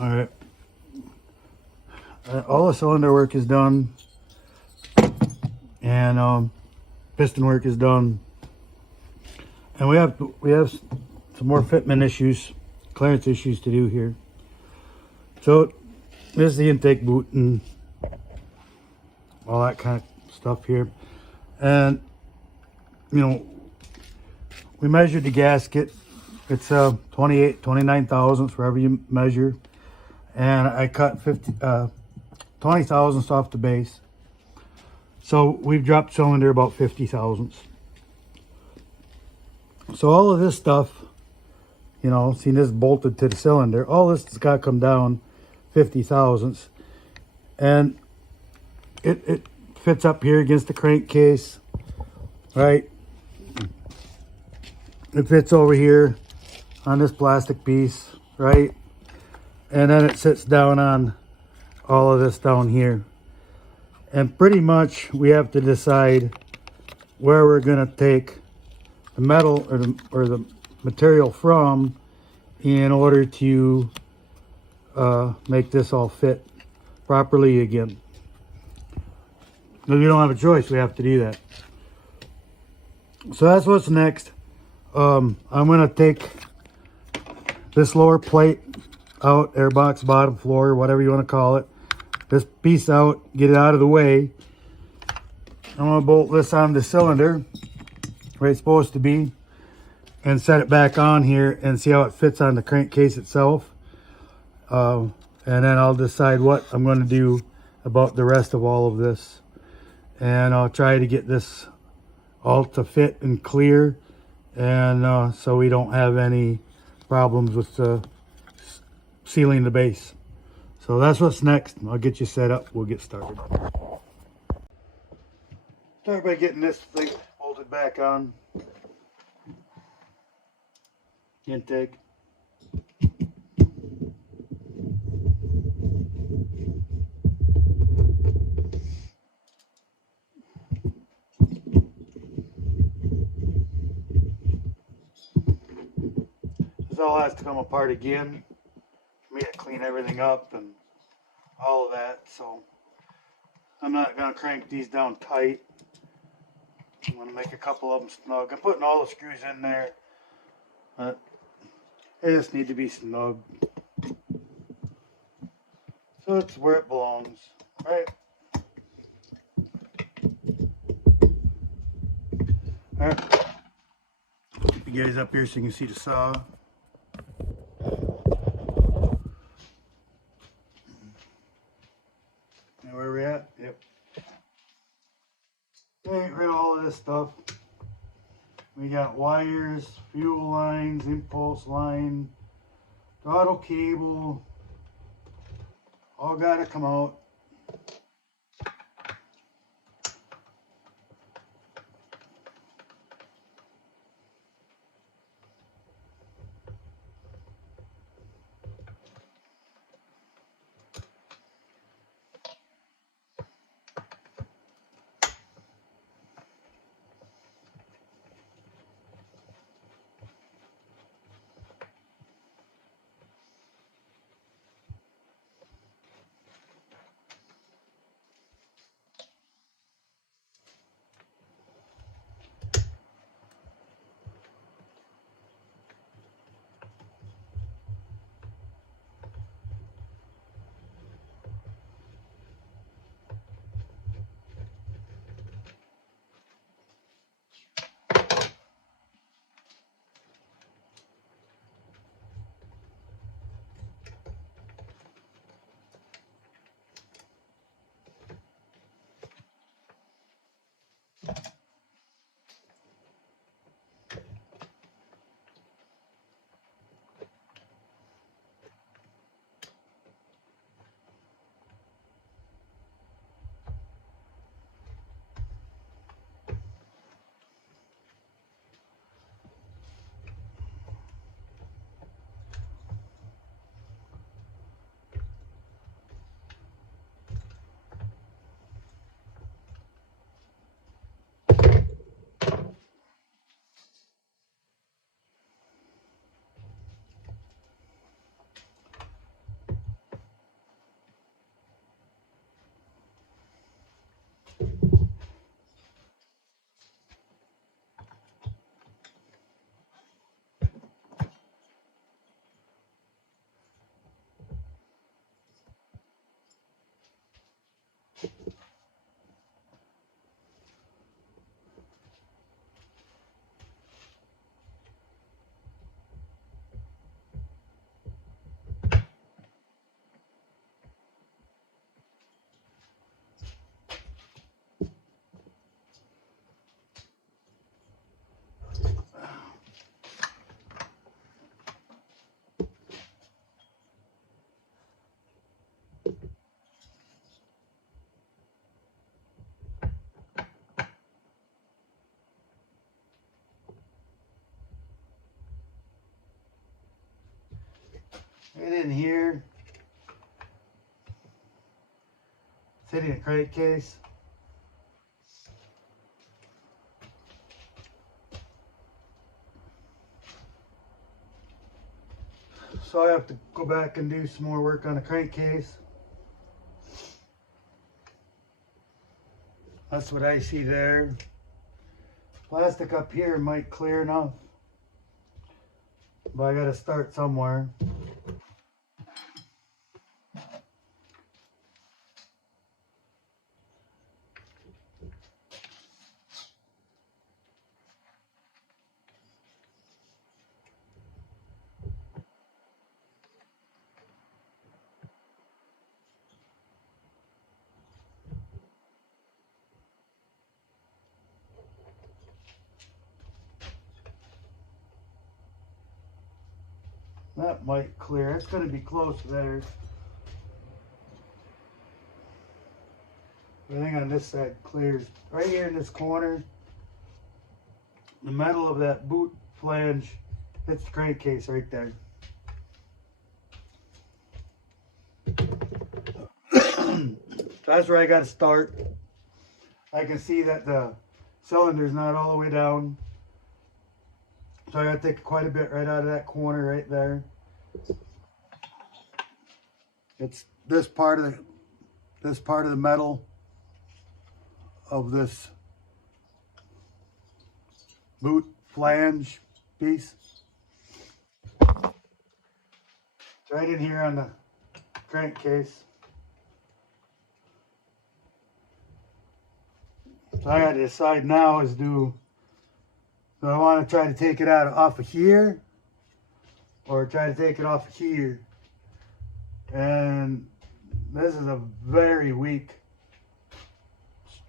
All right. All the cylinder work is done, and piston work is done, and we have some more fitment issues, clearance issues to do here. So this is the intake boot and all that kind of stuff here, and you know, we measured the gasket. It's 29 thousandths wherever you measure, and I cut 20 thousandths off the base. So we've dropped cylinder about 50 thousandths. So all of this stuff, you know, see this bolted to the cylinder, all this has got to come down 50 thousandths, and it fits up here against the crankcase, right? It fits over here on this plastic piece, right? And then it sits down on all of this down here. And pretty much we have to decide where we're going to take the metal or the material from in order to make this all fit properly again. If we don't have a choice, we have to do that. So that's what's next. I'm going to take this lower plate out, airbox bottom floor, whatever you want to call it. This piece out, get it out of the way. I'm going to bolt this on the cylinder where it's supposed to be and set it back on here and see how it fits on the crankcase itself. And then I'll decide what I'm going to do about the rest of all of this. And I'll try to get this all to fit and clear, and so we don't have any problems with sealing the base. So that's what's next. I'll get you set up. We'll get started. Start by getting this thing bolted back on. Intake. This all has to come apart again for me to clean everything up and all of that. So I'm not going to crank these down tight. I'm going to make a couple of them snug. I'm putting all the screws in there, but they just need to be snug. So it's where it belongs, right? Alright. You guys up here so you can see the saw. Now where we at? Yep. Get rid of all of this stuff. We got wires, fuel lines, impulse line, throttle cable. All gotta come out. Right in here. It's hitting a crankcase. So I have to go back and do some more work on the crankcase. That's what I see there. Plastic up here might clear enough, but I gotta start somewhere. That might clear. It's going to be close there. Everything on this side clears. Right here in this corner, the metal of that boot flange hits the crankcase right there. So that's where I got to start. I can see that the cylinder's not all the way down. So I got to take quite a bit right out of that corner right there. It's this part of the metal of this boot flange piece. It's right in here on the crankcase. So I got to decide now is do I want to try to take it out off of here or try to take it off of here. And this is a very weak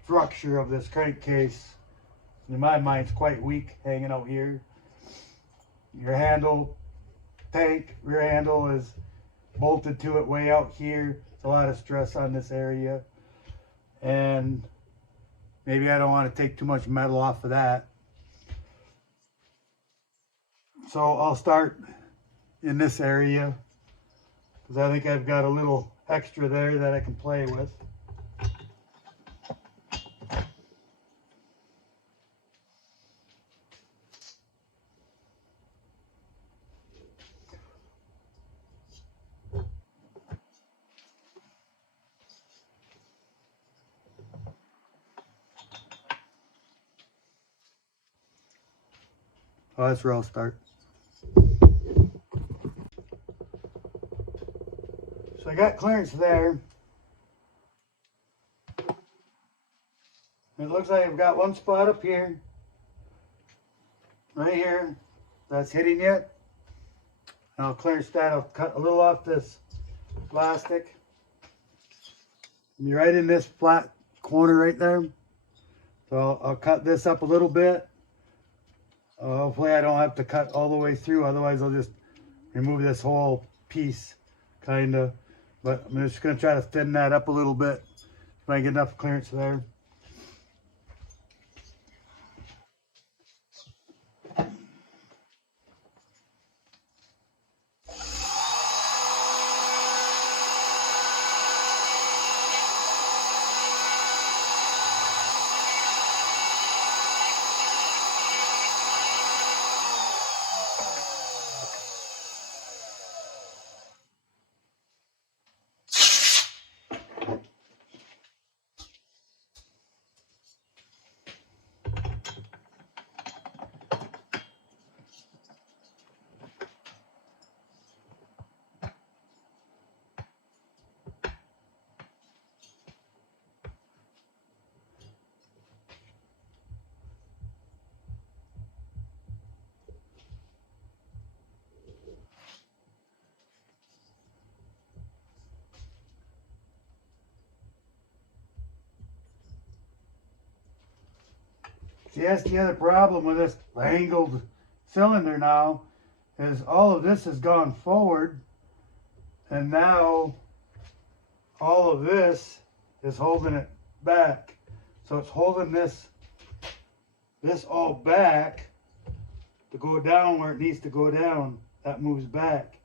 structure of this crankcase. In my mind, it's quite weak hanging out here. Your handle, tank, rear handle is bolted to it way out here. It's a lot of stress on this area. And maybe I don't want to take too much metal off of that. So I'll start in this area because I think I've got a little extra there that I can play with. Oh, that's where I'll start. So I got clearance there. It looks like I've got one spot up here, right here, that's hitting it. And I'll clearance that. I'll cut a little off this plastic. And right in this flat corner right there. So I'll cut this up a little bit. Hopefully I don't have to cut all the way through, otherwise I'll just remove this whole piece, kind of. But I'm just going to try to thin that up a little bit if I get enough clearance there. See, that's the other problem with this angled cylinder now, is all of this has gone forward, and now all of this is holding it back. So it's holding this all back to go down where it needs to go down. That moves back.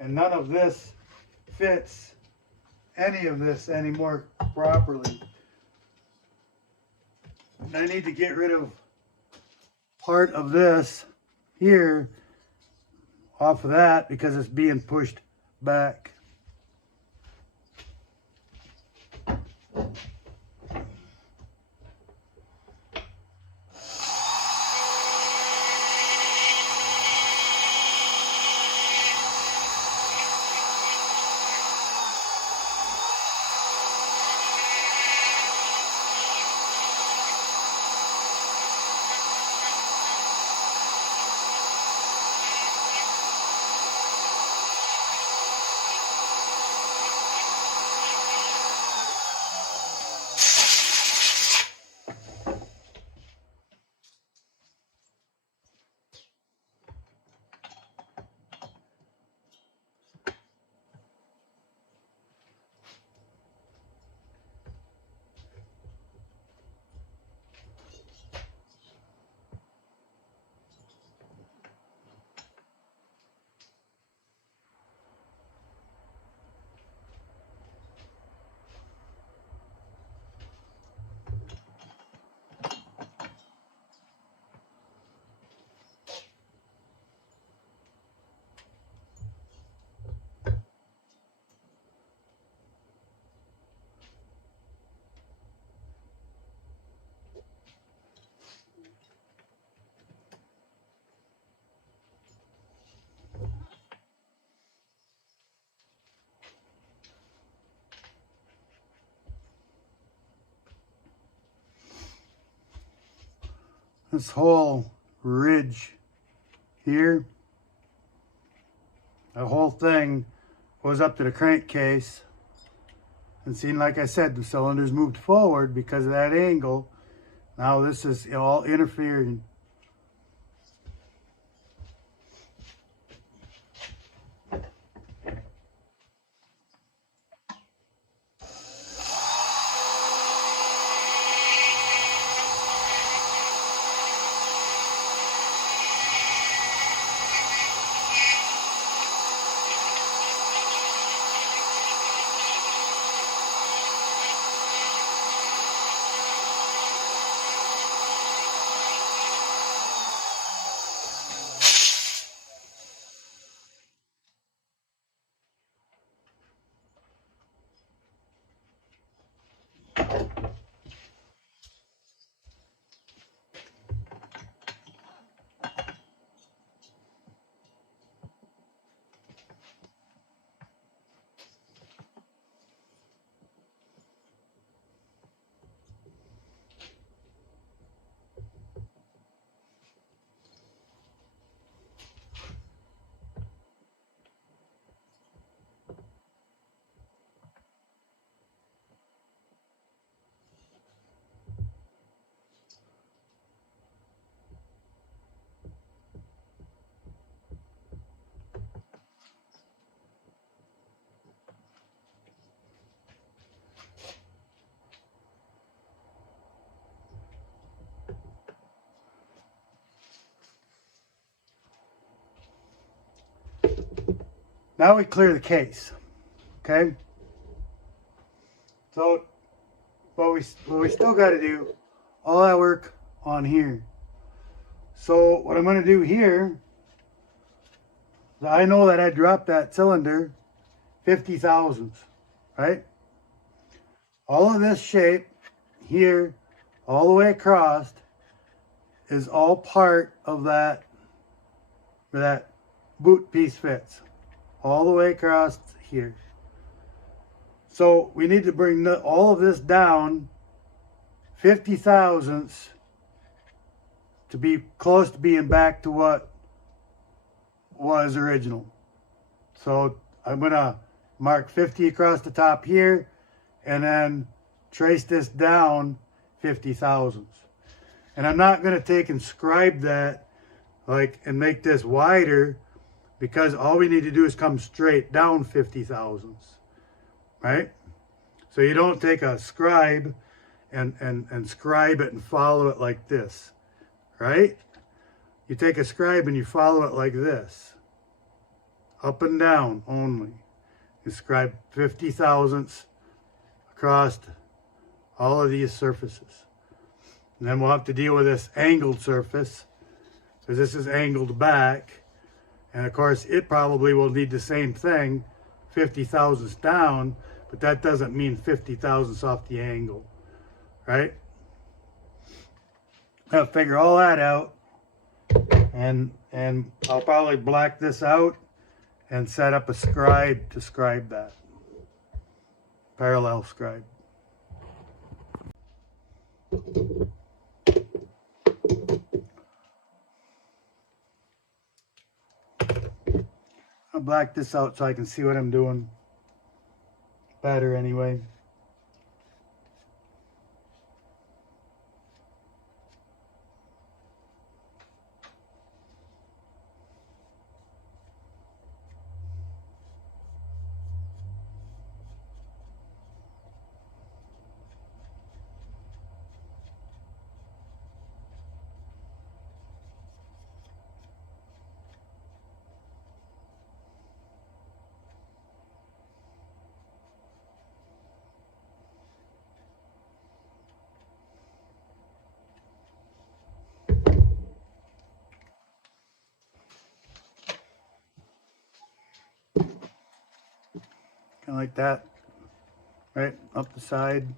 and none of this fits any of this anymore properly. And I need to get rid of part of this here off of that because it's being pushed back. This whole ridge here, the whole thing goes up to the crankcase. And see, like I said, the cylinders moved forward because of that angle. Now this is all interfering. Now we clear the case, okay? So, what we still got to do, all that work on here. So what I'm going to do here, I know that I dropped that cylinder 50 thousandths, right? All of this shape here, all the way across, is all part of that, where that boot piece fits. All the way across here. So we need to bring all of this down 50 thousandths to be close to being back to what was original. So I'm gonna mark 50 across the top here and then trace this down 50 thousandths. And I'm not gonna take and scribe that and make this wider, because all we need to do is come straight down 50 thousandths, right? So you don't take a scribe and scribe it and follow it like this, right? You take a scribe and you follow it like this, up and down only. You scribe 50 thousandths across all of these surfaces. And then we'll have to deal with this angled surface, because this is angled back. And of course, it probably will need the same thing, 50 thousandths down, but that doesn't mean 50 thousandths off the angle, right? I'll figure all that out, and I'll probably black this out and set up a scribe to scribe that. Parallel scribe. I'll black this out so I can see what I'm doing better anyway. Kind of like that, right? Up the side,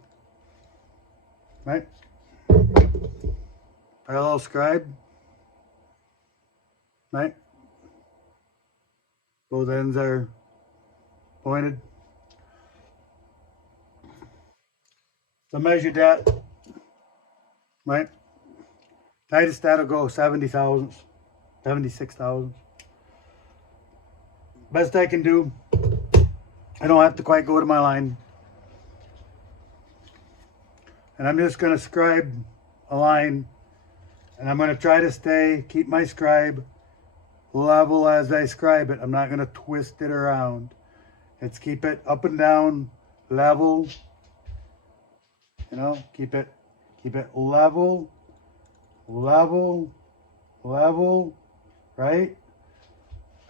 right? Parallel scribe, right? Both ends are pointed. So measure that, right? Tightest that'll go 70 thousandths, 76 thousandths. Best I can do. I don't have to quite go to my line. And I'm just going to scribe a line. And I'm going to try to keep my scribe level as I scribe it. I'm not going to twist it around. It's keep it up and down, level. You know, keep it level, level, level, right?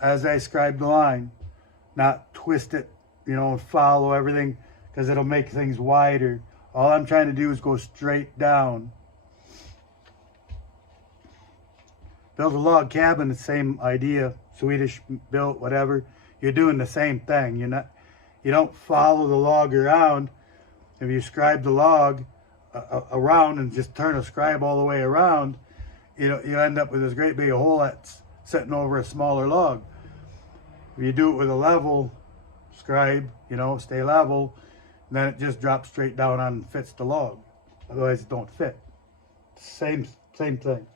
As I scribe the line. Not twist it, you know, and follow everything, because it'll make things wider. All I'm trying to do is go straight down. Build a log cabin, the same idea. Swedish built, whatever. You're doing the same thing. You don't follow the log around. If you scribe the log around and just turn a scribe all the way around, you end up with this great big hole that's sitting over a smaller log. If you do it with a level scribe, you know, stay level, then it just drops straight down on and fits the log. Otherwise, it don't fit. Same thing.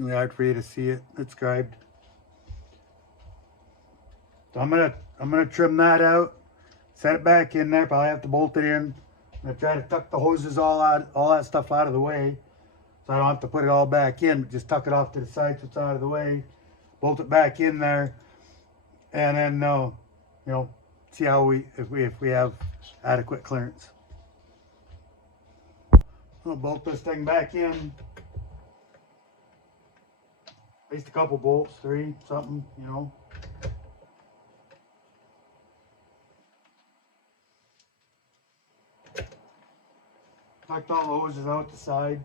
Really hard for you to see it. It's scribed. So I'm gonna trim that out, set it back in there. Probably have to bolt it in. I'm gonna try to tuck the hoses all that stuff out of the way, so I don't have to put it all back in, but just tuck it off to the side so it's out of the way. Bolt it back in there, and then you know, see how if we have adequate clearance. I'll bolt this thing back in. At least a couple bolts, 3, something, you know. Knocked all the hoses out the side.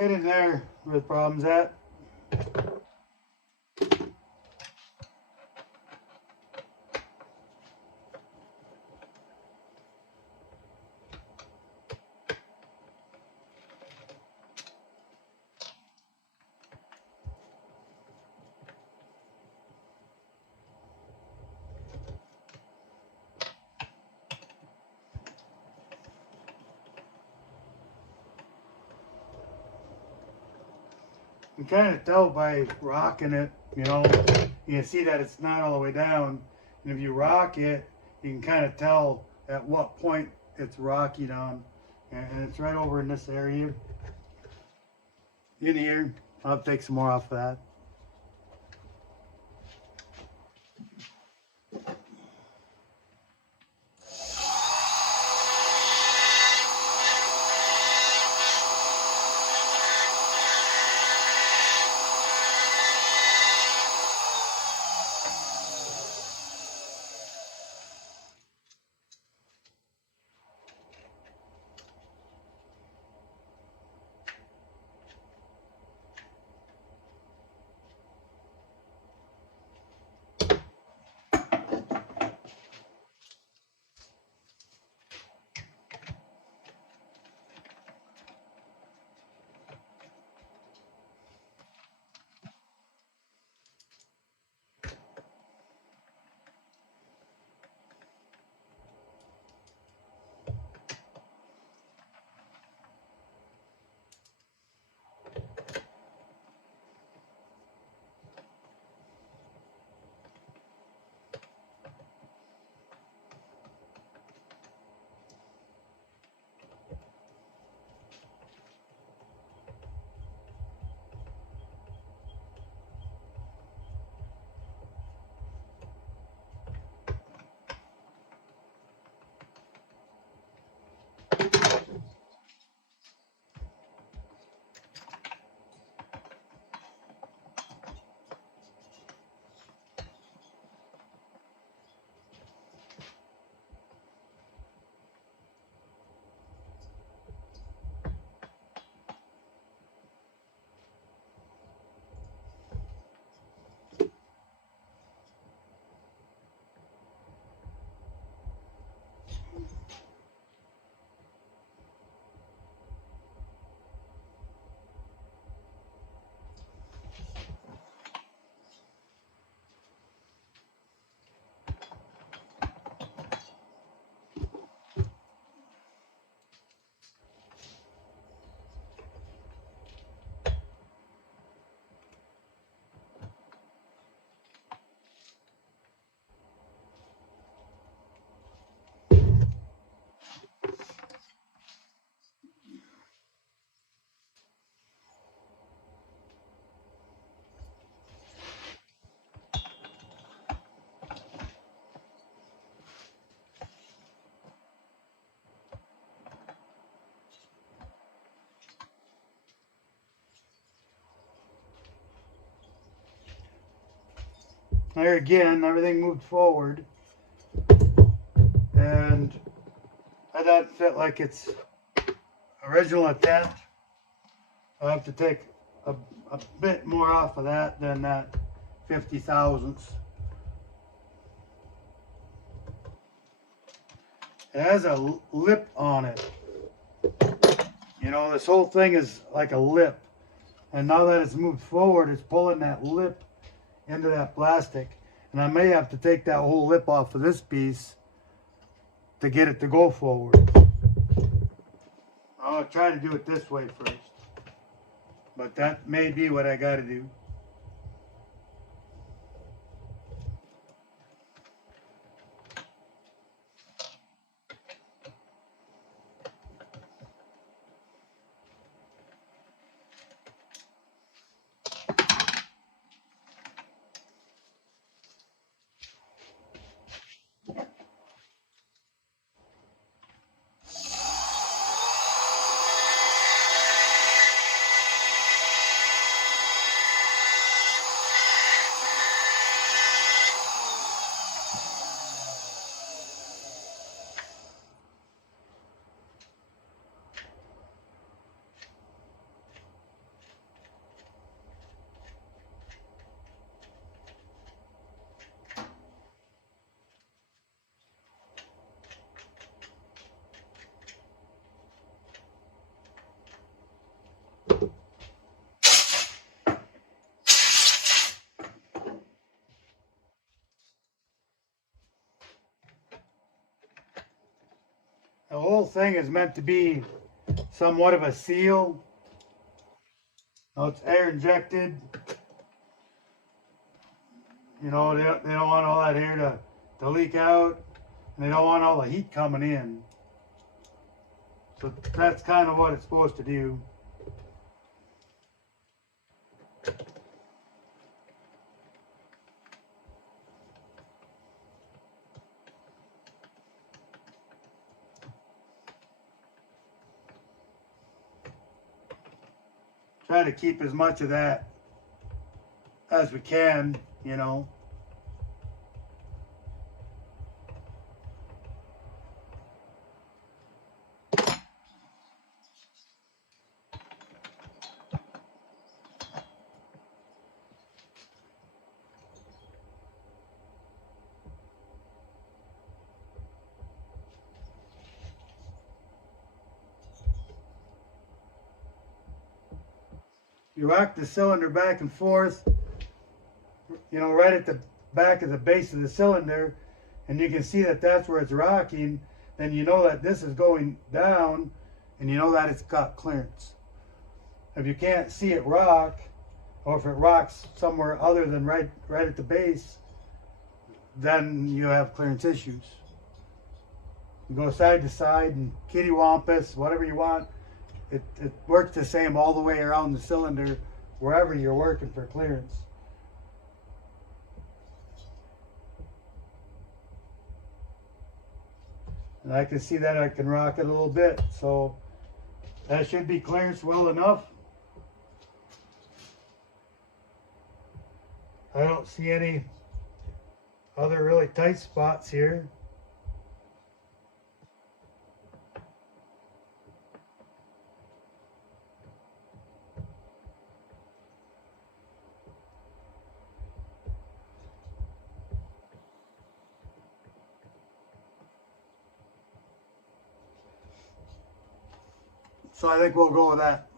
Right in there where the problem's at. You kind of tell by rocking it, you know. You can see that it's not all the way down. And if you rock it, you can kind of tell at what point it's rocky down. And it's right over in this area. In here. I'll take some more off of that. There again, everything moved forward, and that doesn't fit like its original intent. I'll have to take a bit more off of that than that 50 thousandths. It has a lip on it. You know, this whole thing is like a lip. And now that it's moved forward, it's pulling that lip into that plastic. And I may have to take that whole lip off of this piece to get it to go forward. I'll try to do it this way first. But that may be what I got to do. The whole thing is meant to be somewhat of a seal. Now it's air injected. You know, they don't want all that air to leak out. And they don't want all the heat coming in. So that's kind of what it's supposed to do. Try to keep as much of that as we can, you know. You rock the cylinder back and forth, you know, right at the back of the base of the cylinder, and you can see that that's where it's rocking. Then you know that this is going down, and you know that it's got clearance. If you can't see it rock, or if it rocks somewhere other than right at the base, then you have clearance issues. You go side to side and kittywampus, whatever you want. It works the same all the way around the cylinder, wherever you're working for clearance. And I can see that I can rock it a little bit, so that should be clearance well enough. I don't see any other really tight spots here. So I think we'll go with that.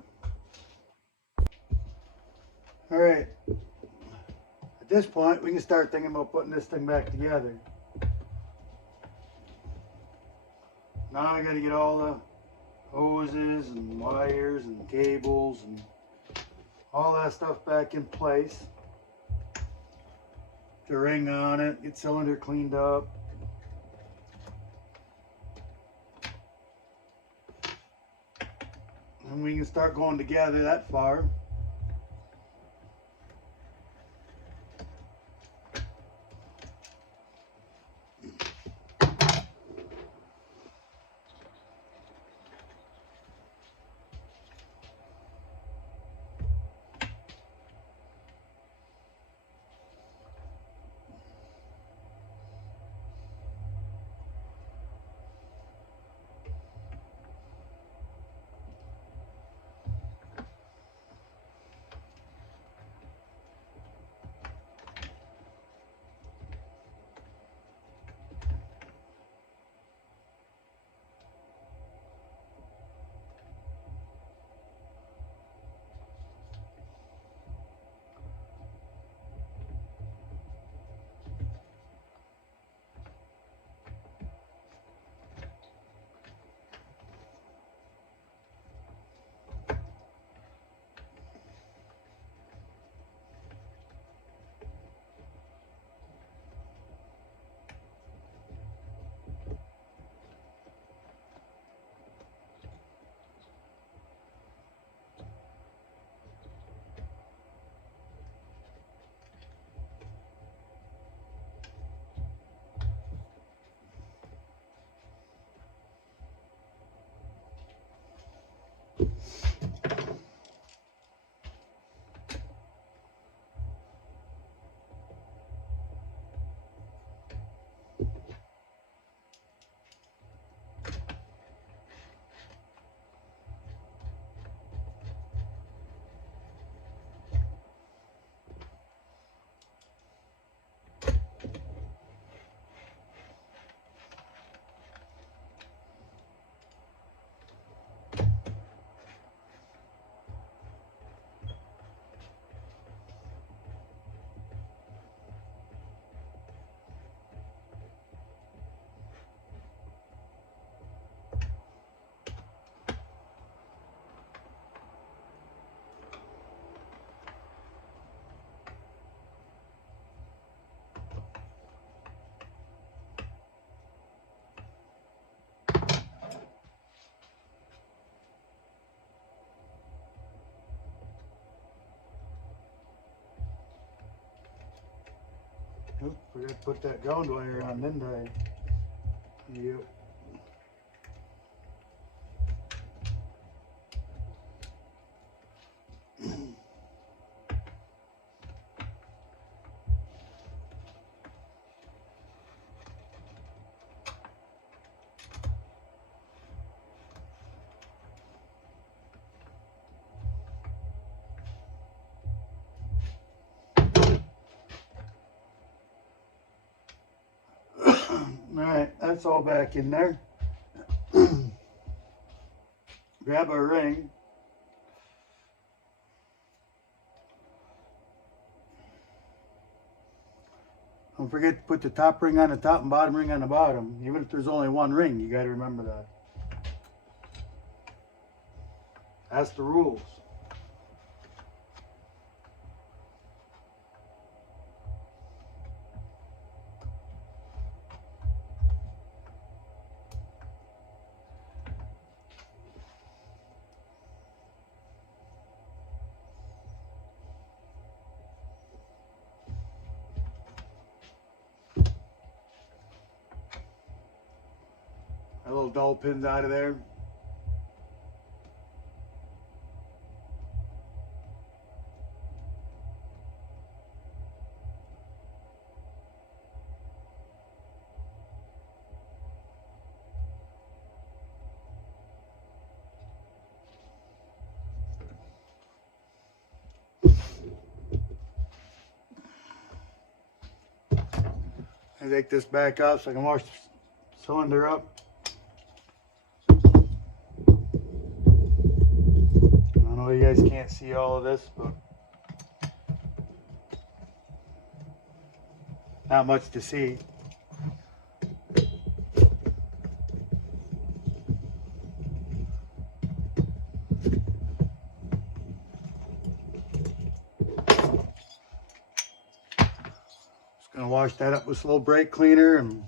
All right. At this point, we can start thinking about putting this thing back together. Now I got to get all the hoses and wires and cables and all that stuff back in place. The ring on it, get cylinder cleaned up. And we can start going together that far. Oh, forgot to put that ground wire on, didn't I? Yep. Alright, that's all back in there. Grab a ring. Don't forget to put the top ring on the top and bottom ring on the bottom. Even if there's only one ring, you got to remember that. That's the rules. That little dull pin's out of there. I take this back up so I can wash the cylinder up. I know you guys can't see all of this, but not much to see. Gonna wash that up with a little brake cleaner and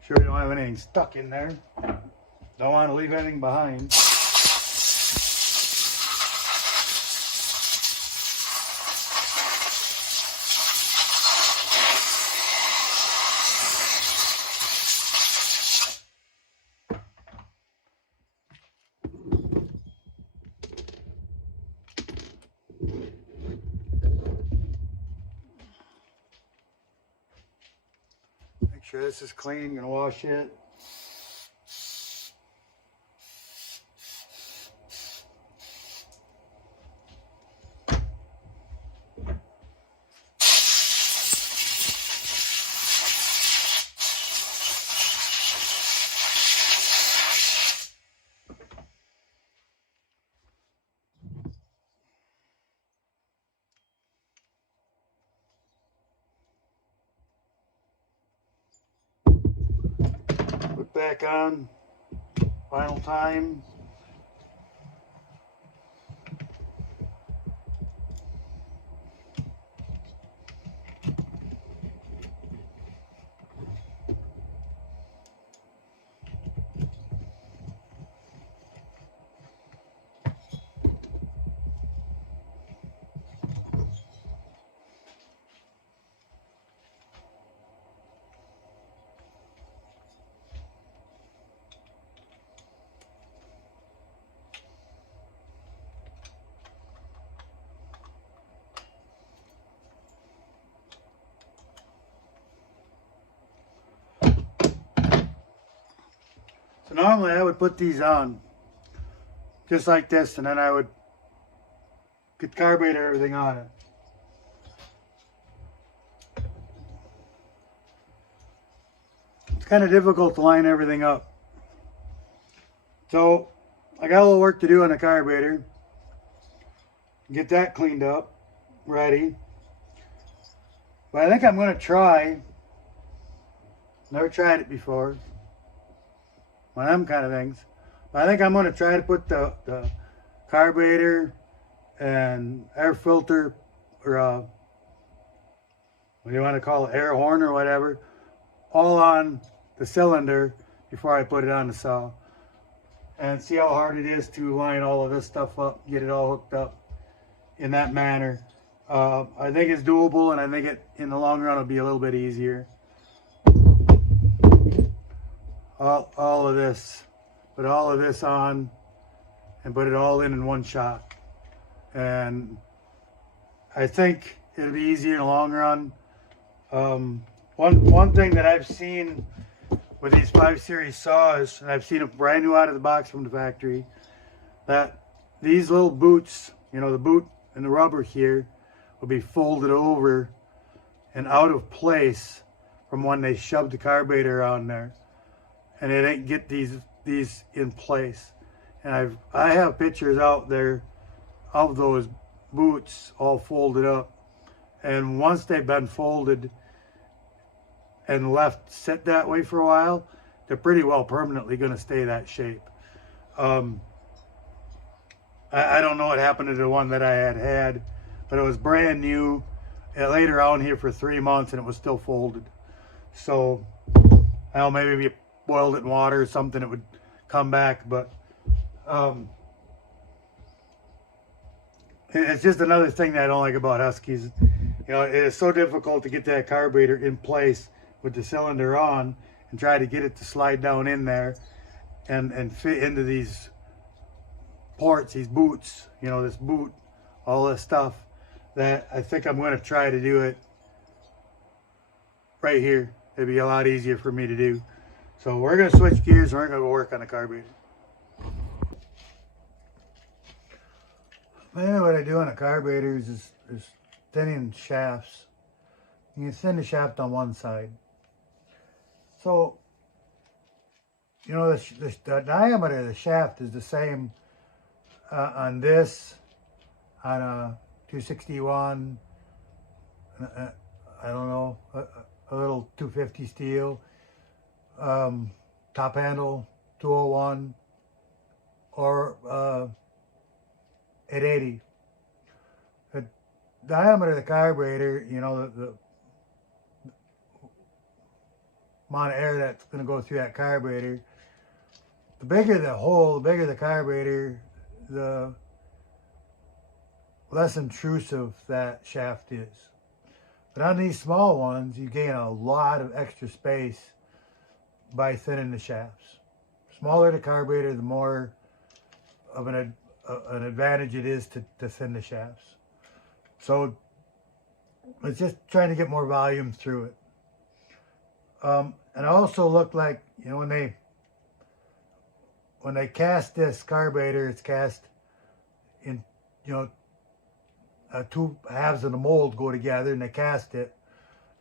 sure we don't have anything stuck in there. Don't want to leave anything behind. Make sure this is clean. Gonna wash it. Put back on. Final time. So normally I would put these on just like this, and then I would get carburetor everything on it. It's kind of difficult to line everything up. So I got a little work to do on the carburetor. Get that cleaned up, ready. But I think I'm going to try, never tried it before, one of them kind of things. But I think I'm going to try to put the carburetor and air filter or what do you want to call it, air horn or whatever, all on the cylinder before I put it on the saw. And see how hard it is to line all of this stuff up, get it all hooked up in that manner. I think it's doable, and I think it in the long run will be a little bit easier. All of this, put all of this on and put it all in one shot. And I think it'll be easier in the long run. One thing that I've seen with these 5 Series saws, and I've seen it brand new out of the box from the factory, that these little boots, you know, the boot and the rubber here, will be folded over and out of place from when they shoved the carburetor on there, and they didn't get these in place. And I have pictures out there of those boots all folded up, and once they've been folded and left sit that way for a while, they're pretty well permanently going to stay that shape. I don't know what happened to the one that I had, but it was brand new. It laid around here for 3 months and it was still folded. So, I don't know, maybe if you boiled it in water or something, it would come back. But it's just another thing that I don't like about Huskies. You know, it is so difficult to get that carburetor in place with the cylinder on and try to get it to slide down in there and fit into these ports, these boots, you know, this boot, all this stuff, that I think I'm going to try to do it right here. It'd be a lot easier for me to do. So we're going to switch gears and we're going to go work on the carburetor. Mainly what I do on the carburetors is thinning shafts. You can thin the shaft on one side. So, you know, the diameter of the shaft is the same on this, on a 261, I don't know, a little 250 steel, top handle 201, or 880. The diameter of the carburetor, you know, the amount of air that's going to go through that carburetor, the bigger the hole, the bigger the carburetor, the less intrusive that shaft is. But on these small ones, you gain a lot of extra space by thinning the shafts. Smaller the carburetor, the more of an advantage it is to thin the shafts. So it's just trying to get more volume through it. And it also looked like, you know, when they cast this carburetor, it's cast in, you know, 2 halves of the mold go together and they cast it,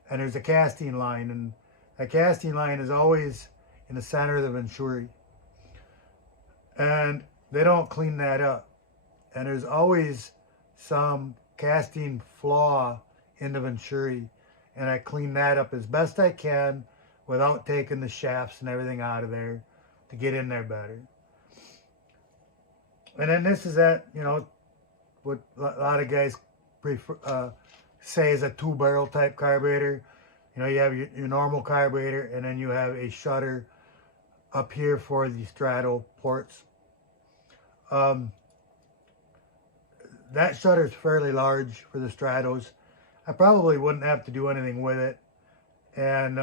and there's a casting line, and a casting line is always in the center of the venturi, and they don't clean that up, and there's always some casting flaw in the venturi, and I clean that up as best I can without taking the shafts and everything out of there to get in there better. And then this is that, you know, what a lot of guys prefer, say is a 2-barrel type carburetor. You know, you have your normal carburetor, and then you have a shutter up here for the straddle ports. That shutter is fairly large for the straddles. I probably wouldn't have to do anything with it, and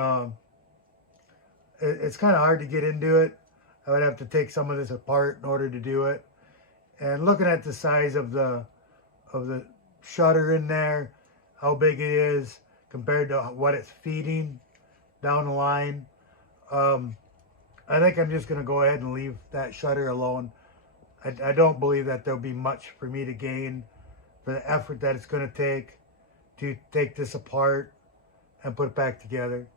it's kind of hard to get into it. I would have to take some of this apart in order to do it. And looking at the size of the shutter in there, how big it is compared to what it's feeding down the line, I think I'm just going to go ahead and leave that shutter alone. I don't believe that there'll be much for me to gain for the effort that it's going to take this apart and put it back together.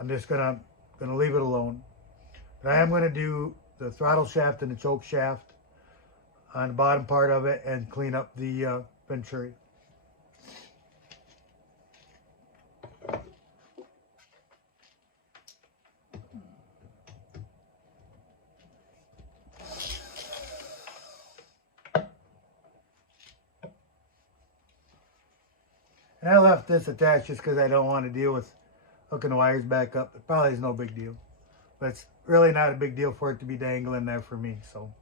I'm just going to leave it alone. But I am going to do the throttle shaft and the choke shaft on the bottom part of it and clean up the venturi. And I left this attached just because I don't want to deal with hooking the wires back up. It probably is no big deal. But it's really not a big deal for it to be dangling there for me. So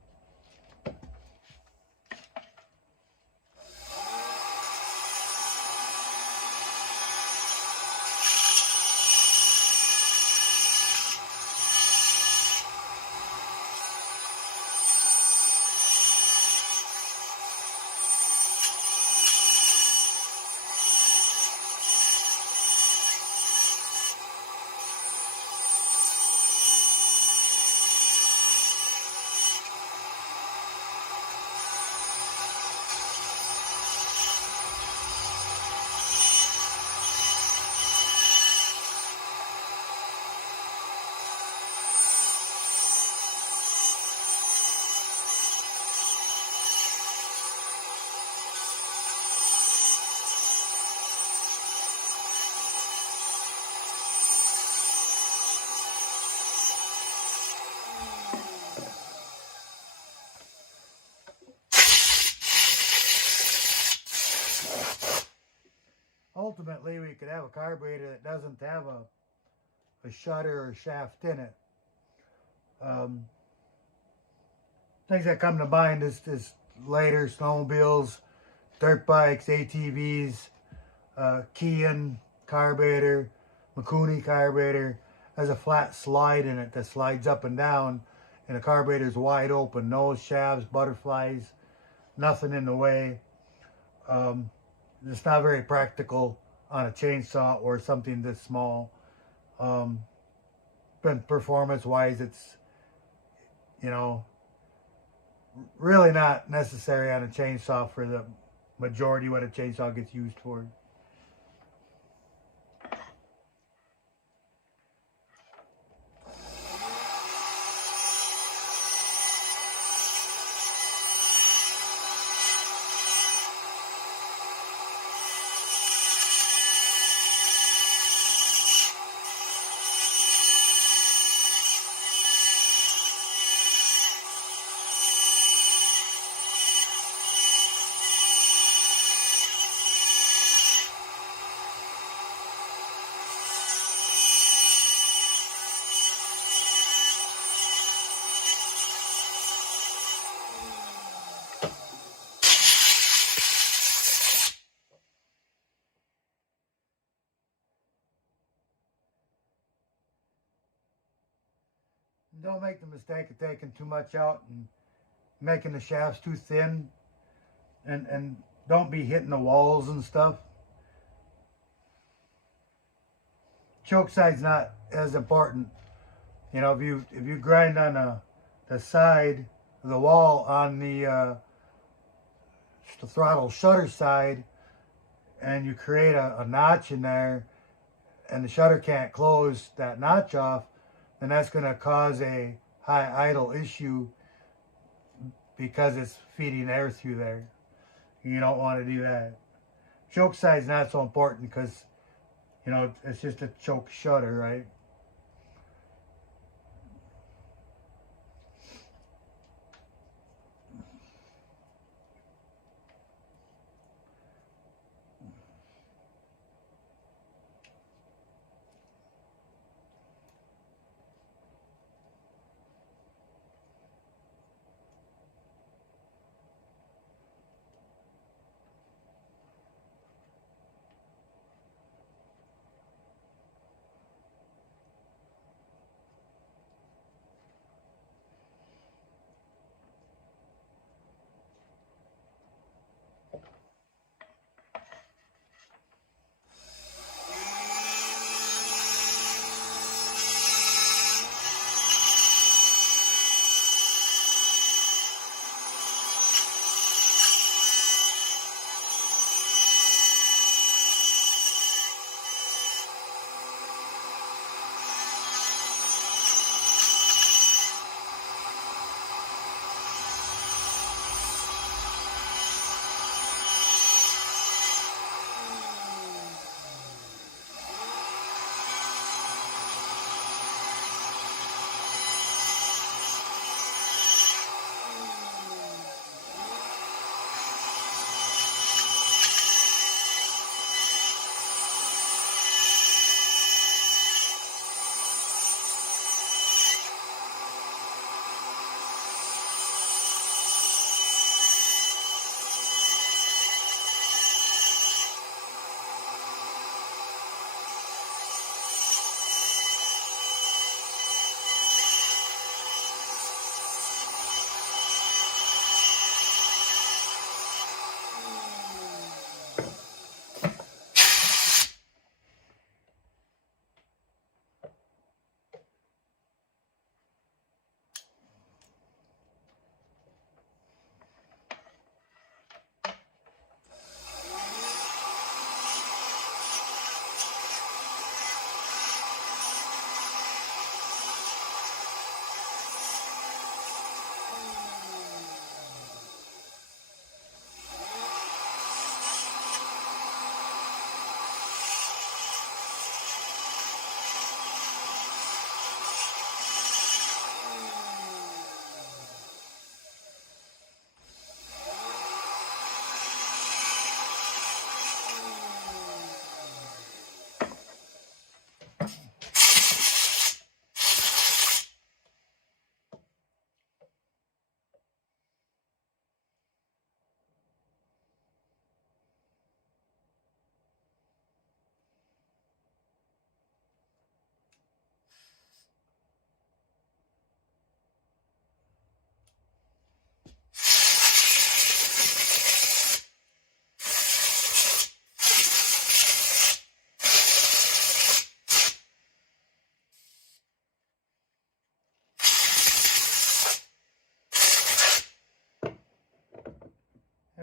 ultimately we could have a carburetor that doesn't have a shutter or shaft in it. Things that come to mind is later snowmobiles, dirt bikes, ATVs, Kian carburetor, Mikuni carburetor has a flat slide in it that slides up and down, and the carburetor is wide open, no shafts, butterflies, nothing in the way. It's not very practical on a chainsaw or something this small. But performance-wise, it's, you know, really not necessary on a chainsaw for the majority what a chainsaw gets used for. Don't make the mistake of taking too much out and making the shafts too thin, and don't be hitting the walls and stuff. Choke side's not as important. You know, if you grind on the side of the wall on the throttle shutter side, and you create a notch in there, and the shutter can't close that notch off, then that's going to cause a high idle issue because it's feeding air through there. You don't want to do that. Choke side's not so important because, you know, it's just a choke shutter, right?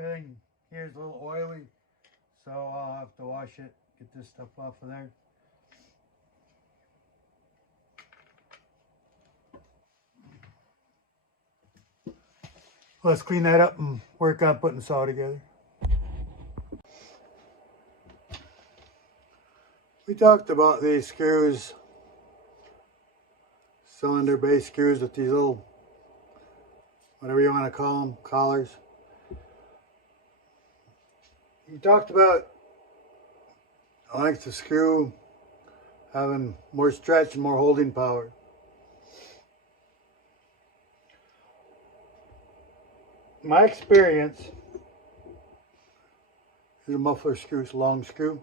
Everything here is a little oily, so I'll have to wash it, get this stuff off of there. Let's clean that up and work on putting the saw together. We talked about these screws, cylinder base screws with these little, whatever you want to call them, collars. We talked about the length of screw having more stretch and more holding power. My experience is a muffler screw, it's a long screw.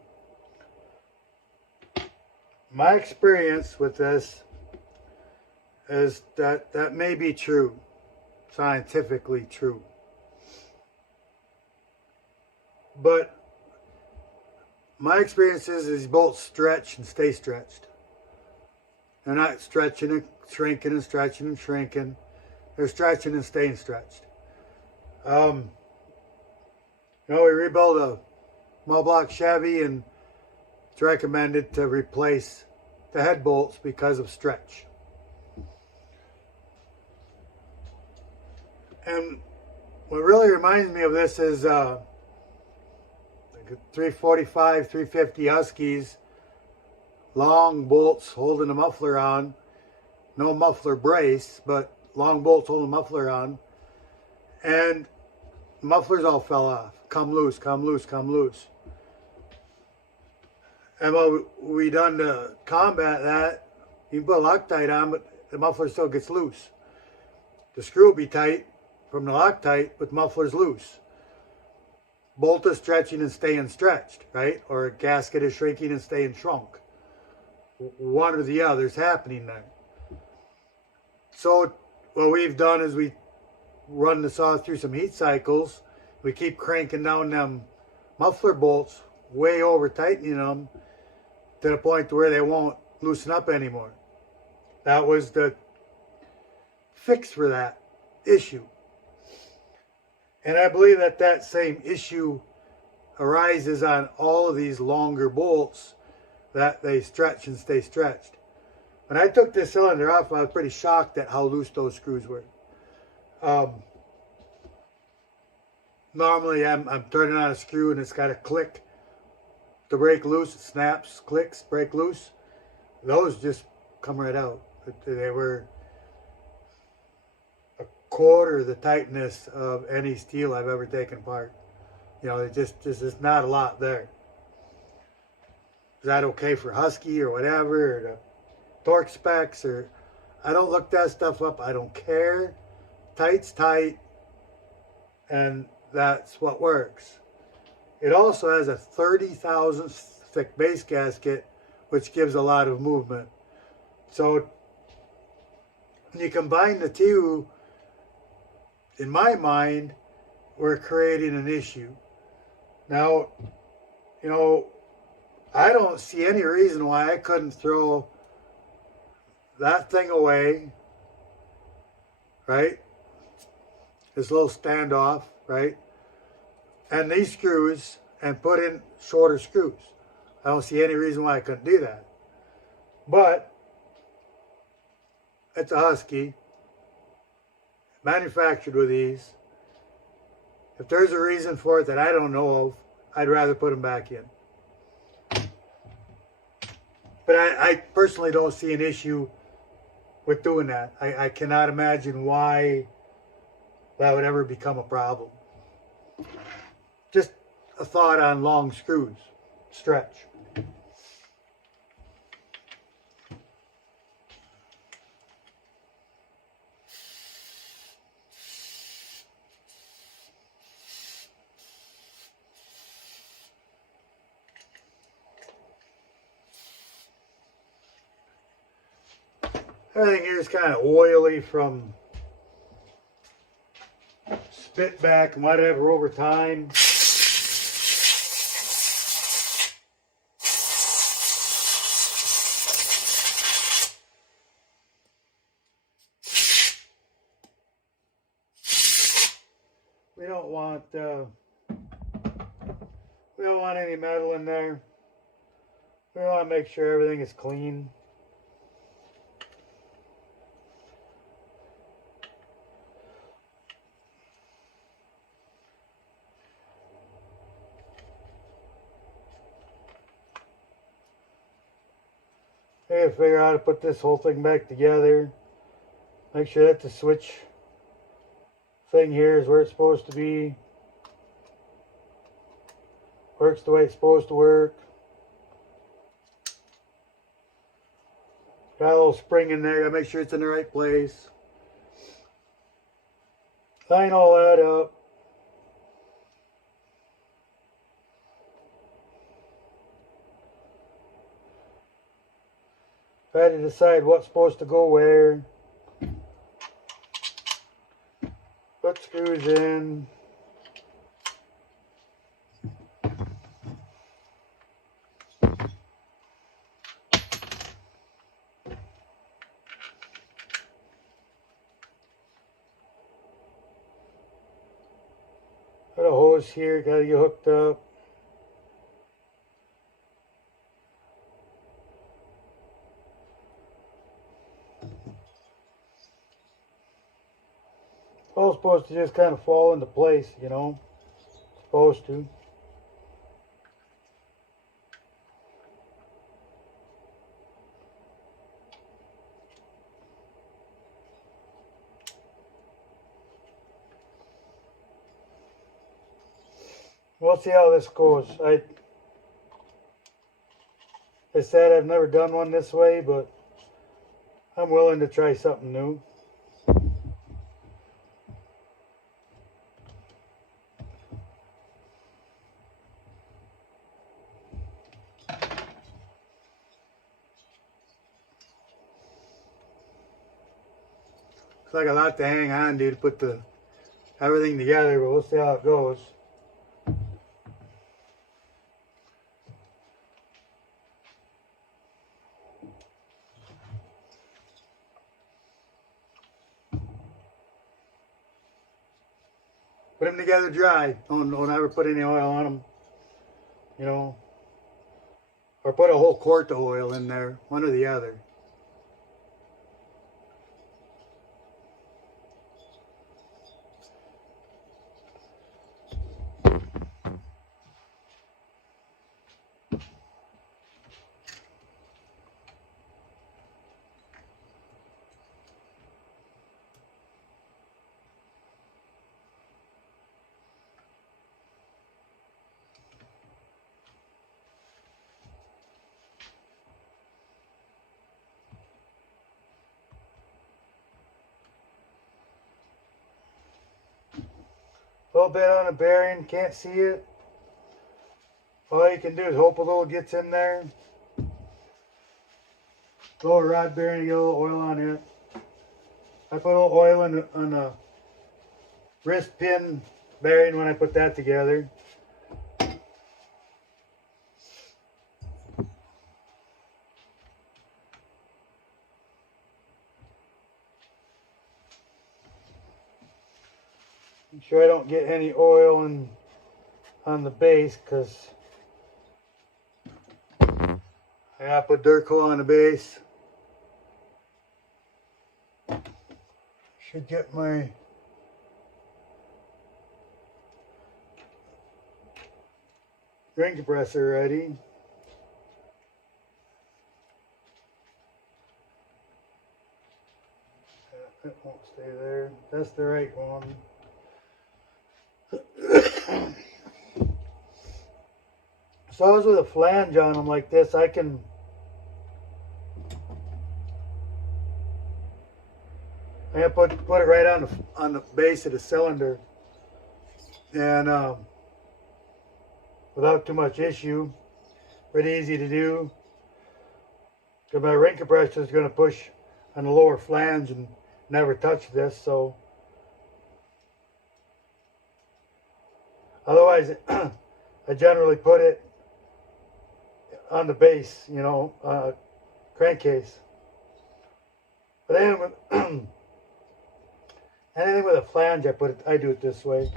My experience with this is that that may be true, scientifically true. But my experience is these bolts stretch and stay stretched. They're not stretching and shrinking and stretching and shrinking. They're stretching and staying stretched. We rebuilt a small block Chevy, and it's recommended to replace the head bolts because of stretch. And what really reminds me of this is like a 345, 350 Huskies, long bolts holding the muffler on, no muffler brace, but long bolts holding the muffler on, and the mufflers all fell off. Come loose, come loose, come loose. And what we done to combat that, you can put Loctite on, but the muffler still gets loose. The screw will be tight from the Loctite, but the muffler's loose. Bolt is stretching and staying stretched, right? Or a gasket is shrinking and staying shrunk. One or the other is happening there. So what we've done is we run the saw through some heat cycles. We keep cranking down them muffler bolts, way over tightening them to the point where they won't loosen up anymore. That was the fix for that issue. And I believe that that same issue arises on all of these longer bolts, that they stretch and stay stretched. When I took this cylinder off, I was pretty shocked at how loose those screws were. Normally I'm turning on a screw and it's got a click to break loose. It snaps, clicks, break loose. Those just come right out. They were a quarter the tightness of any steel I've ever taken apart. You know, it just is not a lot there. Is that okay for Husky or whatever, or the torque specs, or I don't look that stuff up. I don't care. Tight's tight, and that's what works. It also has a 30 thousandths thick base gasket, which gives a lot of movement. So when you combine the two, in my mind, we're creating an issue. Now, you know, I don't see any reason why I couldn't throw that thing away, right? This little standoff, right? And these screws, and put in shorter screws. I don't see any reason why I couldn't do that. But it's a Husky, manufactured with these. If there's a reason for it that I don't know of, I'd rather put them back in. But I personally don't see an issue with doing that. I cannot imagine why that would ever become a problem. Just a thought on long screws. Stretch. Everything here is kind of oily from spit back and whatever over time. We don't want We don't want any metal in there. We want to make sure everything is clean. I gotta figure out how to put this whole thing back together. Make sure that the switch thing here is where it's supposed to be. Works the way it's supposed to work. Got a little spring in there. Gotta make sure it's in the right place. Line all that up. Try to decide what's supposed to go where. Put screws in. Got a hose here, gotta get hooked up. All supposed to just kind of fall into place, you know. Supposed to. We'll see how this goes. I said I've never done one this way, but I'm willing to try something new. It's like a lot to hang on to put everything together, but we'll see how it goes. Put them together dry. Don't ever put any oil on them, you know. Or put a whole quart of oil in there, one or the other. A little bit on the bearing, can't see it. All you can do is hope a little gets in there. Lower rod bearing, get a little oil on it. I put a little oil on the wrist pin bearing when I put that together. Make sure I don't get any oil on the base, because I gotta put dirt coal on the base. Should get my ring compressor ready. That won't stay there. That's the right one. So as with a flange on them like this, I can put it right on the base of the cylinder, and without too much issue. Pretty easy to do. Because my ring compressor is going to push on the lower flange and never touch this, so otherwise I generally put it on the base, you know, crankcase. But then with anything with a flange, I do it this way.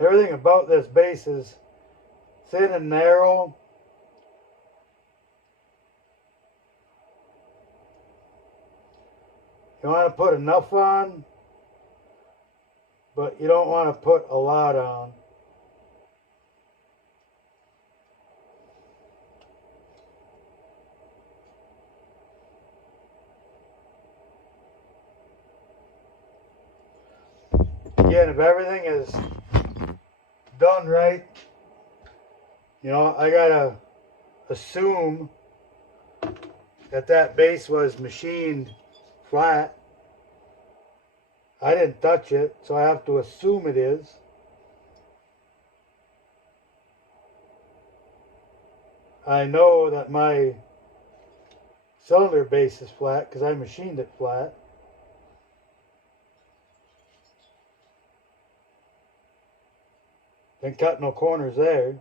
Everything about this base is thin and narrow. You want to put enough on, but you don't want to put a lot on. Again, if everything is done right, you know, I gotta assume that that base was machined flat. I didn't touch it, so I have to assume it is. I know that my cylinder base is flat because I machined it flat. Didn't cut no corners there.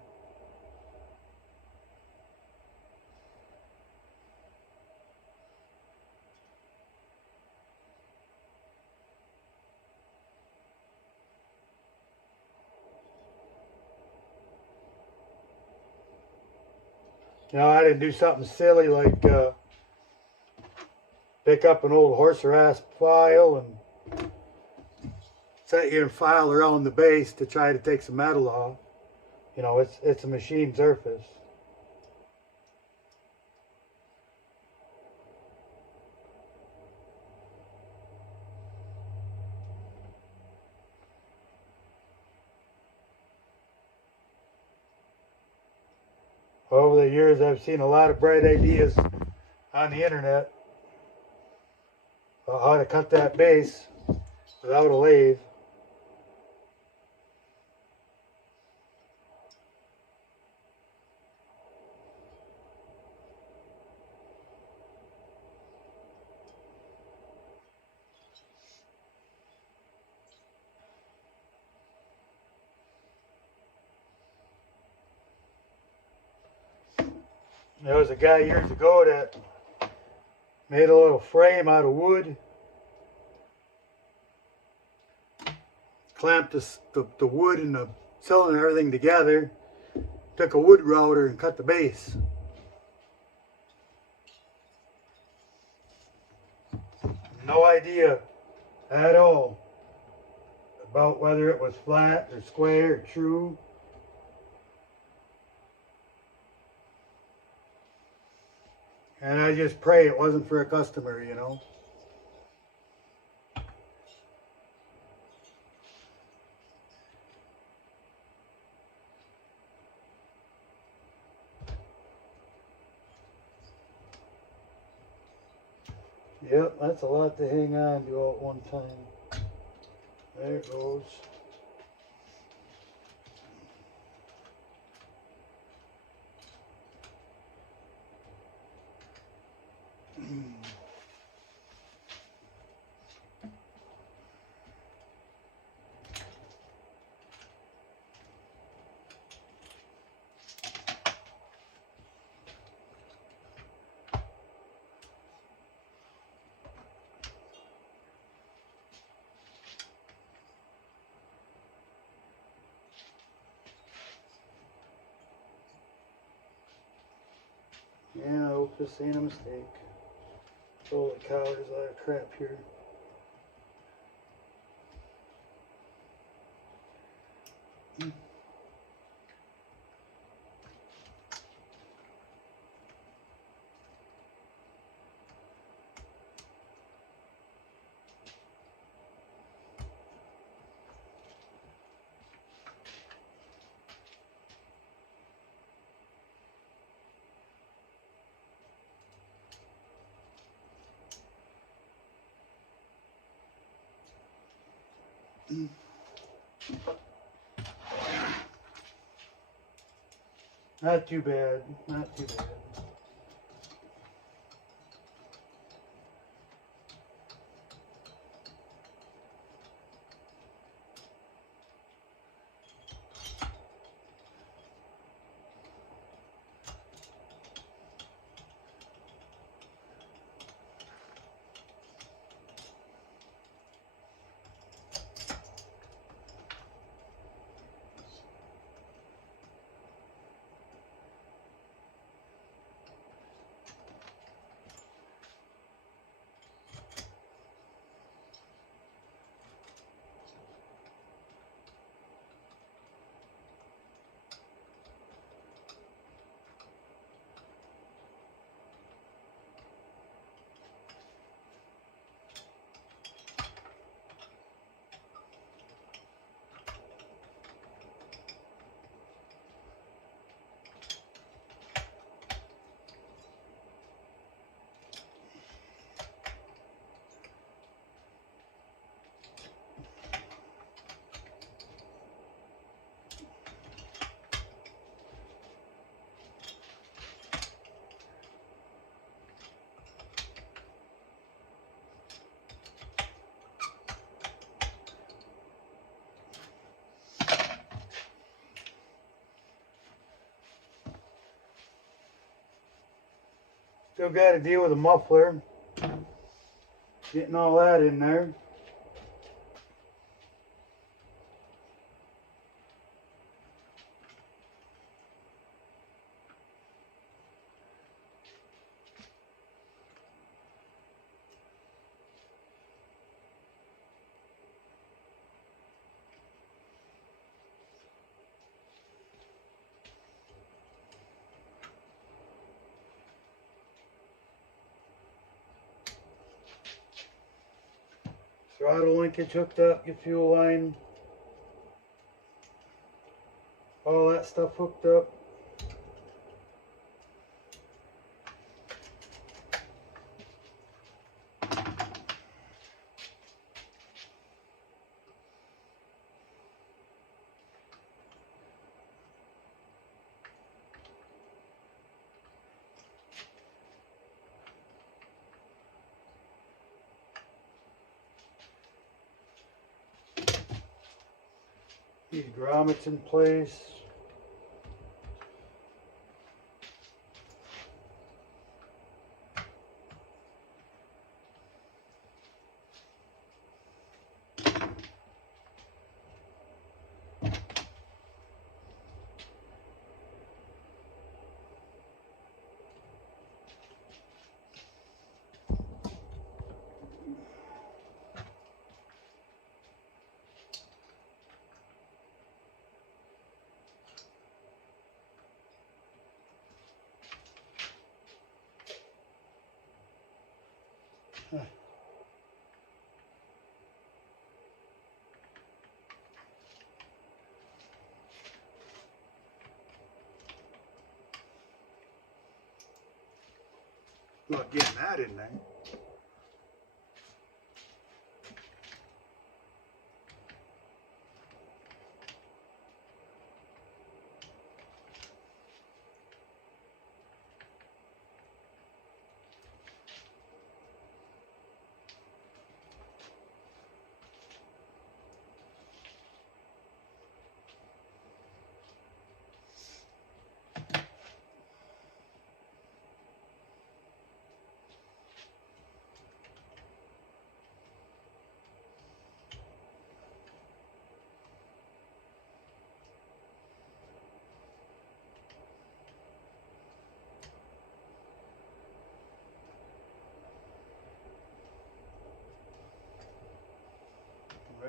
You know, I didn't do something silly like pick up an old horse rasp file and set here and file around the base to try to take some metal off. You know, it's a machine surface. Over the years, I've seen a lot of bright ideas on the internet about how to cut that base without a lathe. There was a guy years ago that made a little frame out of wood, clamped the wood and the cylinder and everything together, took a wood router and cut the base. No idea at all about whether it was flat or square or true. And I just pray it wasn't for a customer, you know. Yep, that's a lot to hang on to all at one time. There it goes. Yeah, I hope this ain't a mistake. Holy cow, there's a lot of crap here. Not too bad, not too bad. Still got to deal with the muffler. Getting all that in there. Throttle linkage hooked up, your fuel line, all that stuff hooked up. These grommets in place. Not getting that in there.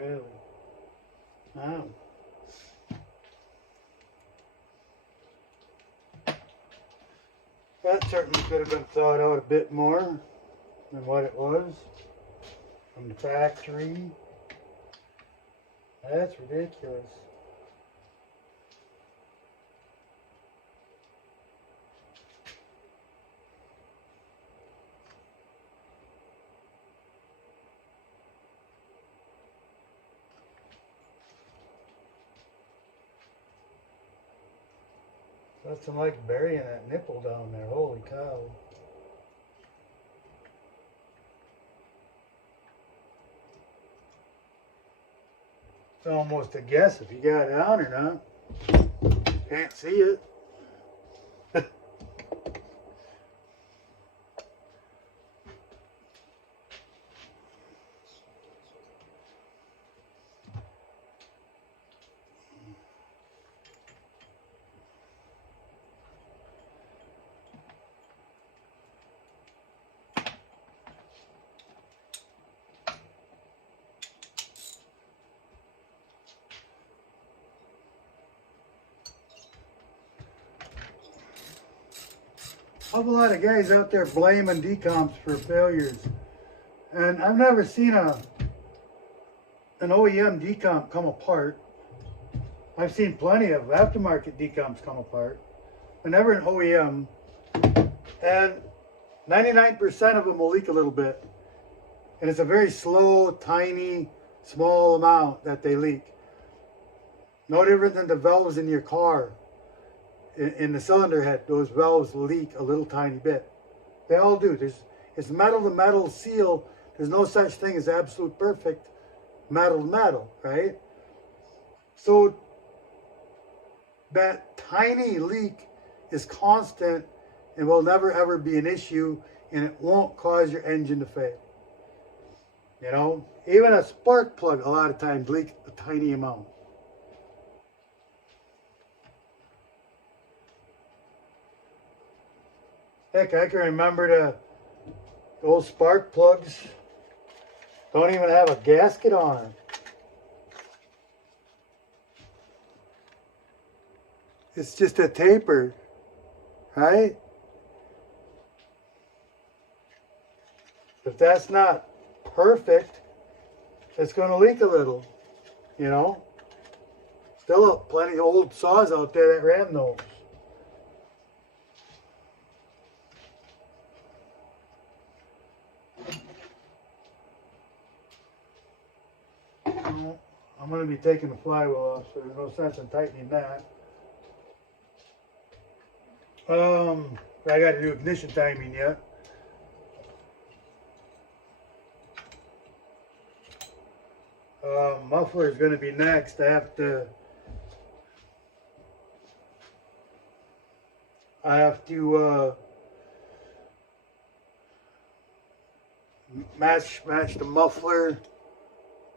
Really? Wow. That certainly could have been thought out a bit more than what it was from the factory. That's ridiculous. Nothing like burying that nipple down there. Holy cow. It's almost a guess if you got it on or not. Can't see it. A lot of guys out there blaming decomps for failures, and I've never seen an OEM decomp come apart. I've seen plenty of aftermarket decomps come apart, but never an OEM. And 99% of them will leak a little bit, and it's a very slow, tiny, small amount that they leak. No different than the valves in your car. In the cylinder head, those valves leak a little tiny bit. They all do. It's metal to metal seal. There's no such thing as absolute perfect metal to metal, right? So that tiny leak is constant and will never ever be an issue, and it won't cause your engine to fail. You know, even a spark plug a lot of times leaks a tiny amount. Heck, I can remember the old spark plugs don't even have a gasket on them. It's just a taper, right? If that's not perfect, it's going to leak a little, you know. Still plenty of old saws out there that ran those. I'm going to be taking the flywheel off, so there's no sense in tightening that. I got to do ignition timing yet. Muffler is going to be next. I have to match the muffler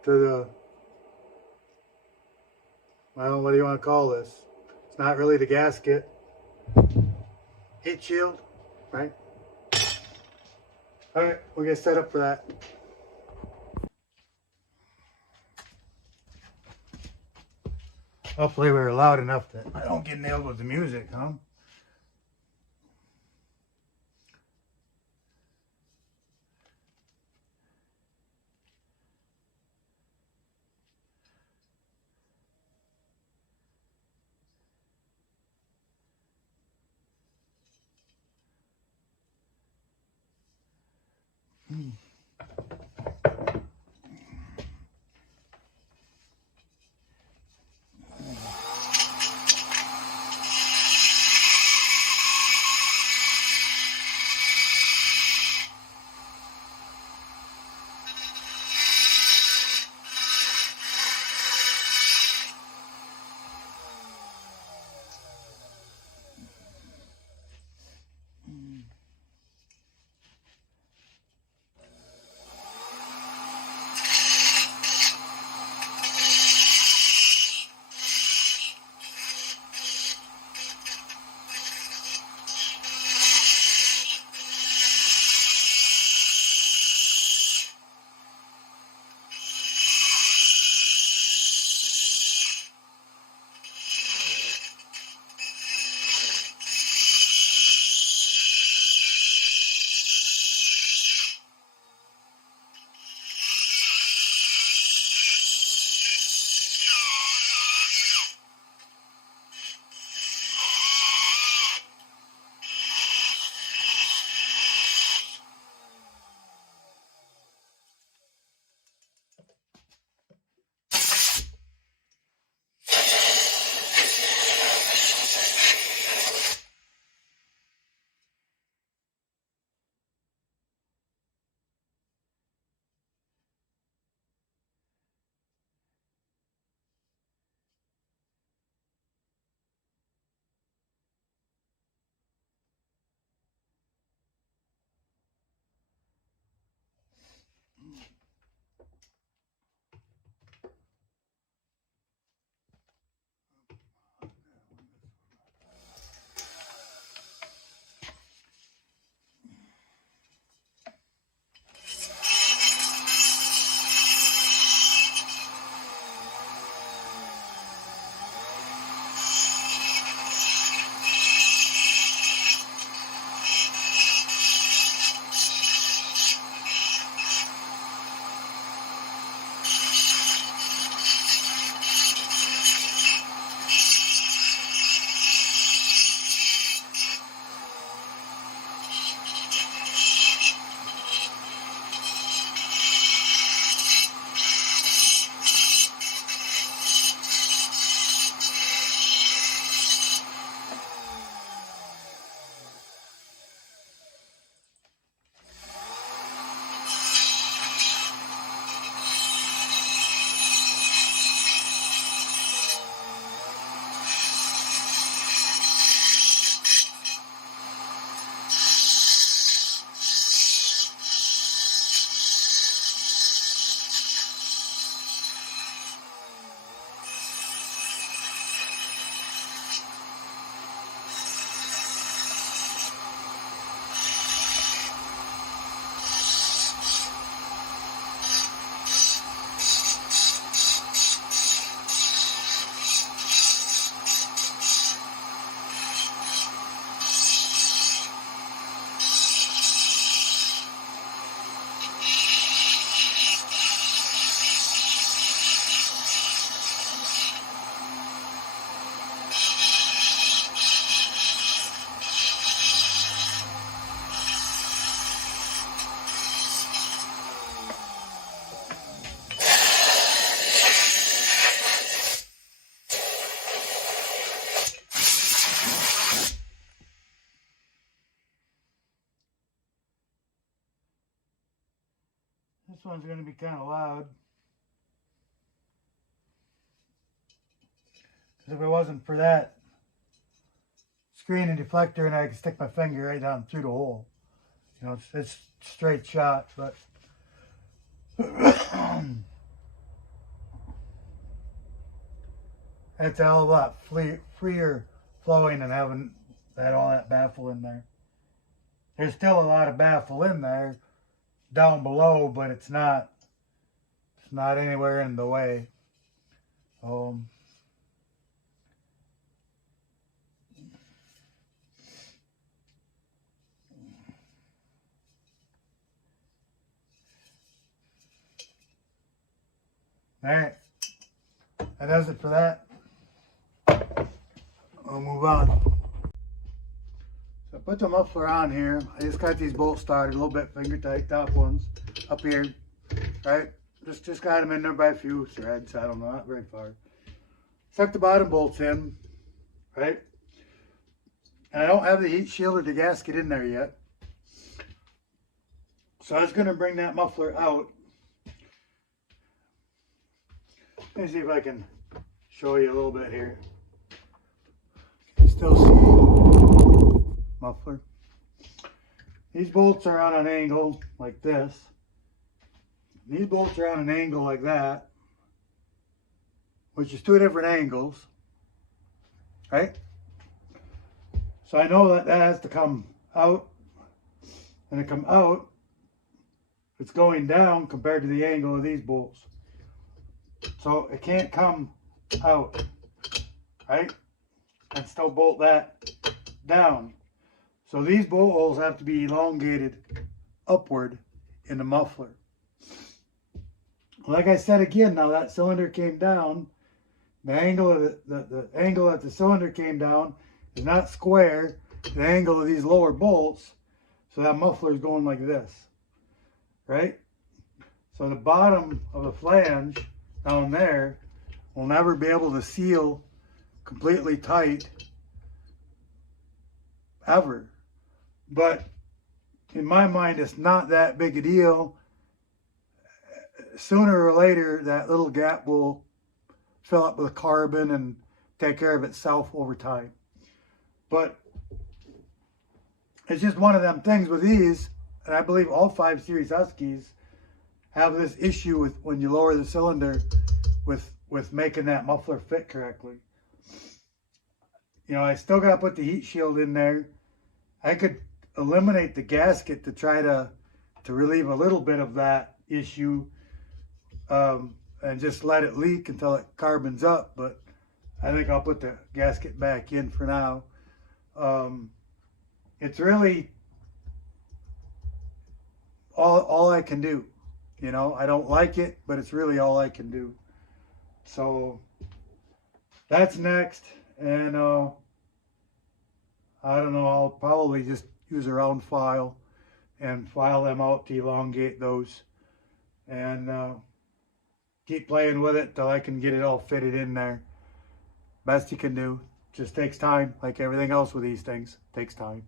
to the, well, what do you want to call this? It's not really the gasket. Heat shield, right? All right, we'll get set up for that. Hopefully we were loud enough that I don't get nailed with the music, huh? This one's going to be kind of loud. Because if it wasn't for that screen and deflector, and I could stick my finger right down through the hole. You know, it's straight shot, but it's a hell of a lot freer flowing than having all that baffle in there. There's still a lot of baffle in there down below, but it's not anywhere in the way. Alright, that does it for that. I'll move on. So I put the muffler on here. I just got these bolts started a little bit finger tight, top ones up here. Right, just got them in there by a few threads. I don't know, not very far. Stuck the bottom bolts in, right? And I don't have the heat shield or the gasket in there yet. So I was going to bring that muffler out. Let me see if I can show you a little bit here. You still see muffler. These bolts are on an angle like this. These bolts are on an angle like that, which is two different angles, right? So I know that has to come out, and to come out, it's going down compared to the angle of these bolts. So it can't come out, right? And still bolt that down. So these bolt holes have to be elongated upward in the muffler. Like I said again, now that cylinder came down, the angle of the angle that the cylinder came down is not square to the angle of these lower bolts. So that muffler is going like this, right? So the bottom of the flange down there will never be able to seal completely tight ever. But in my mind, it's not that big a deal. Sooner or later, that little gap will fill up with carbon and take care of itself over time. But it's just one of them things with these, and I believe all 5 Series Huskies have this issue with when you lower the cylinder with making that muffler fit correctly. You know, I still got to put the heat shield in there. I could eliminate the gasket to try to relieve a little bit of that issue, and just let it leak until it carbons up. But I think I'll put the gasket back in for now. It's really all I can do. You know, I don't like it, but it's really all I can do. So that's next. And I don't know, I'll probably just use a round file and file them out to elongate those. And keep playing with it till I can get it all fitted in there. Best you can do. Just takes time, like everything else with these things. Takes time.